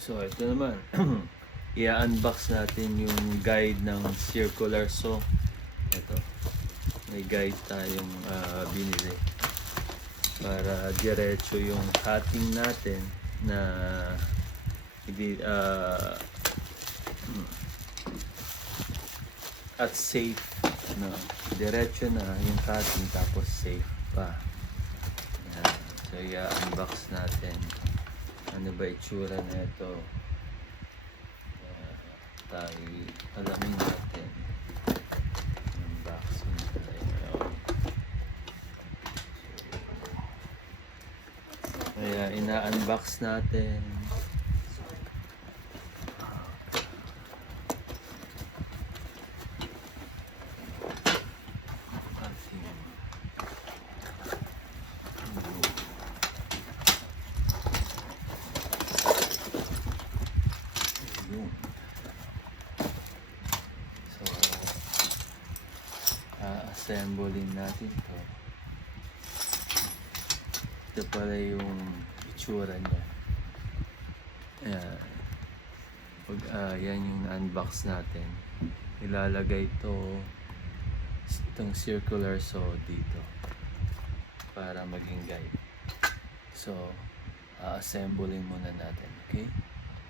So ito naman, i-unbox natin yung guide ng circular saw. Ito, may guide tayong binili para diretso yung cutting natin na hindi at safe, no? Diretso na yung cutting tapos safe pa. Yan. So i-unbox natin. Ano ba itsura na ito? Tayo alamin natin. Unboxing tayo. Kaya ina-unbox natin. Assembling natin to. Ito pala yung itsura niya. Yan yung unbox natin. Ilalagay itong circular saw dito para maging guide. So, assembling muna natin, okay?